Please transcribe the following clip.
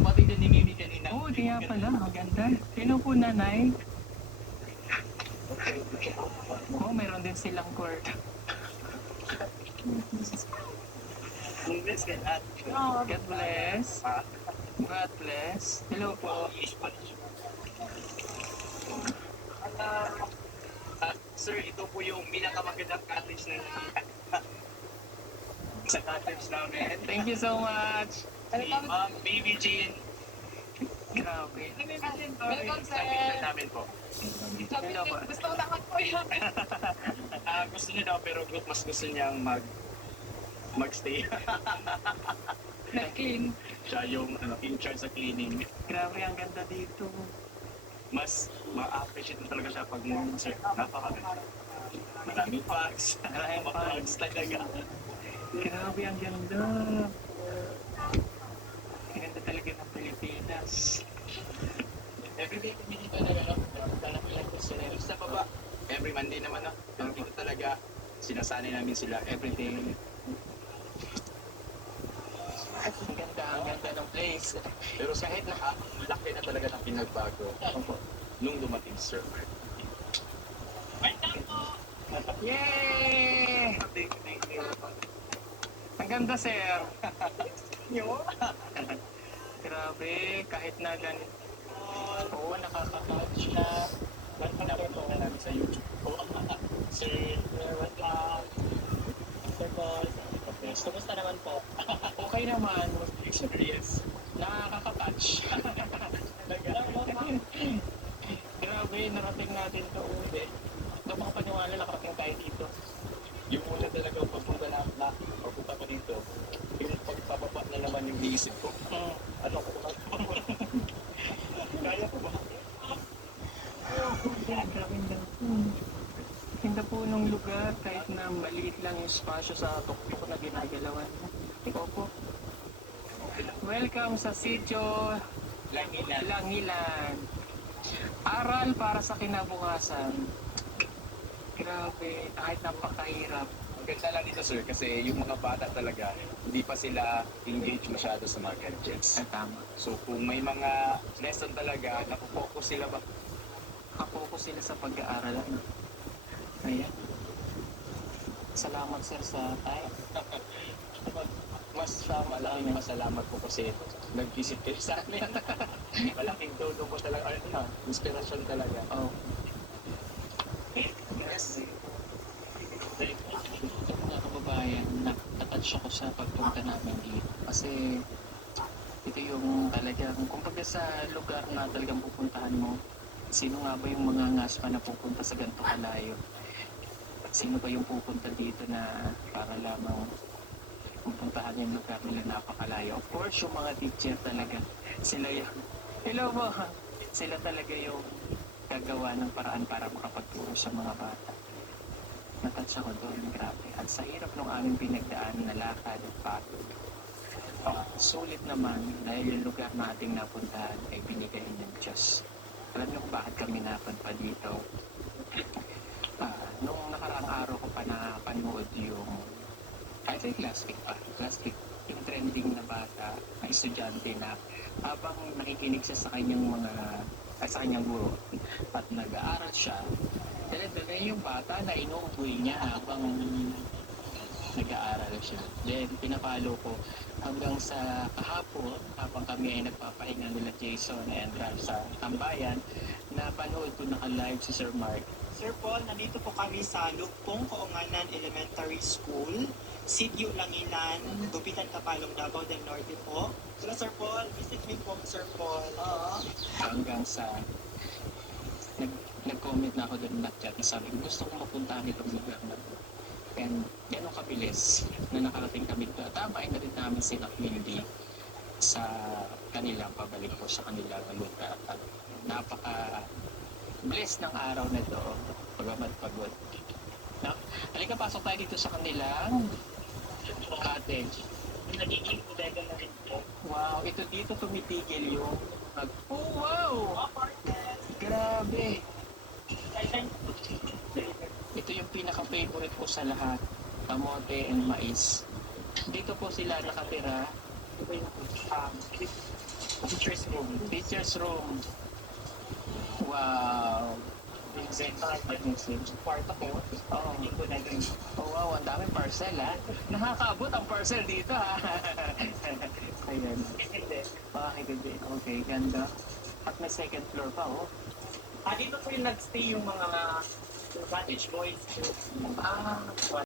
kapatid din ni Mimi kanina. Oo, kaya pala, maganda. Hello po, nanay. Oo, meron din silang court. Congrats ka lahat. God bless. God bless. Hello po. Sir, ito po yung pinakamagandang cottage na sa cottage namin. Thank you so much. Si Ma'am Baby Jean. Grabe. Welcome, sir. Sa namin po. Hello po. Gusto ko naman po yun. Gusto niya daw pero mas gusto niyang magstay. Na-clean. Siya yung in charge sa cleaning. Grabe, ang ganda dito. Mas ma-appreciate mo talaga siya pag sir, napakaganda. Maraming flags. Maraming flags talaga. Grabe, ang ganda. Ang ganda talaga ng Pilipinas. Everyday kami dito naglalakad sila sa baba. Every Monday naman pero dito talaga sinasanay namin sila everyday. Ang ganda ng place. Pero kahit laki na talaga ng pinagbago nung dumating sir. Yay! Ang ganda, sir. Grabe, kahit na ganito. Oo, nakaka-touch na. Napatuwa namin sa YouTube po. Sir, welcome. Sir Paul. Kumusta naman po? Okay naman. Experience. Nakaka-touch. Grabe, narating natin to uli. Ito mga paniwala, nakarating tayo dito. Yung una talaga pagpunta ko dito, yung pagpapapa na naman yung iisip ko. Ano ko ba? Kaya ko ba? Grabe ang ganda. Ganda po nung lugar, kahit na maliit lang yung spasyo sa tuktok na ginagalawan. Opo. Welcome sa Sitio Langilan. Aral para sa kinabukasan. Grabe, kahit napakahirap. Ang ganda lang dito sir, kasi yung mga bata talaga, hindi pa sila engaged masyado sa mga gadgets. Tama. So kung may mga lesson talaga, napopokus sila ba? Nakapokus sila sa pag-aaral. Ayan. Salamat sir sa time. Malaking pasalamat po kasi nag-visit kayo sa amin. Malaking tulong po talaga, inspirasyon talaga. Oh. Yes. Ito mga kababayan, nakatouch ako sa pagpunta namin dito. Kasi ito yung talagang, kumbaga sa lugar na talagang pupuntahan mo, sino nga ba yung mga ngaspa na pupunta sa ganito kalayo? Sino ba yung pupunta dito na para lamang pupuntahan yung lugar nila napakalayo? Of course, yung mga teacher talaga, sila yung, hello po, sila talaga yung gagawa ng paraan para makapagturo sa mga bata. Natouch ako doon, grabe. At sa hirap ng aming pinagdaan na lakad at pagod, sulit naman dahil yung lugar na ating napuntahan ay binigay ng Diyos. Alam niyo kung bakit kami napunta dito? Nung nakaraang araw ko pa napanood yung, I think last week, yung trending na bata, na estudyante na habang nakikinig siya sa kanyang sa kanyang guro at nag-aaral siya, dala-dala yung bata na inuuboy niya habang nag-aaral siya. Then, pinapalo ko hanggang sa kahapon, habang kami ay nagpapahinga nila Jason and Ralph sa tambayan, napanood ko naka-live si Sir Mark. Sir Paul, nandito po kami sa Lugpong Kaunganan Elementary School, Sitio Langilan, Gupitan, Kapalong, Davao del Norte po. So, Sir Paul, visit me po, Sir Paul. Hanggang sa nag-comment na ako doon na chat na sabi ko, gusto kong mapuntahan itong lugar na to. And gano'ng kabilis na nakarating kami doon. Tama na rin namin si Windy sa kanilang pabalik po sa kanilang lugar. At napaka-bless ng araw na ito, pagamat pagod. No? Halika, pasok tayo dito sa kanilang cottage. Nagiging bodega na rin po. Wow, ito dito tumitigil yung oh, wow! Grabe! Ito yung pinaka-favorite ko sa lahat. Kamote and mais. Dito po sila nakatira. teacher's room. Teacher's room. Wow. Kwarto ko. Oo. Hindi ko na yun. Oh, wow, ang daming parcel ha. Nakakaabot ang parcel dito ha. Ayan. Hindi. Bakit hindi? Okay, ganda. At may second floor pa oh. Dito po yung nagstay yung mga cottage boys. Ah,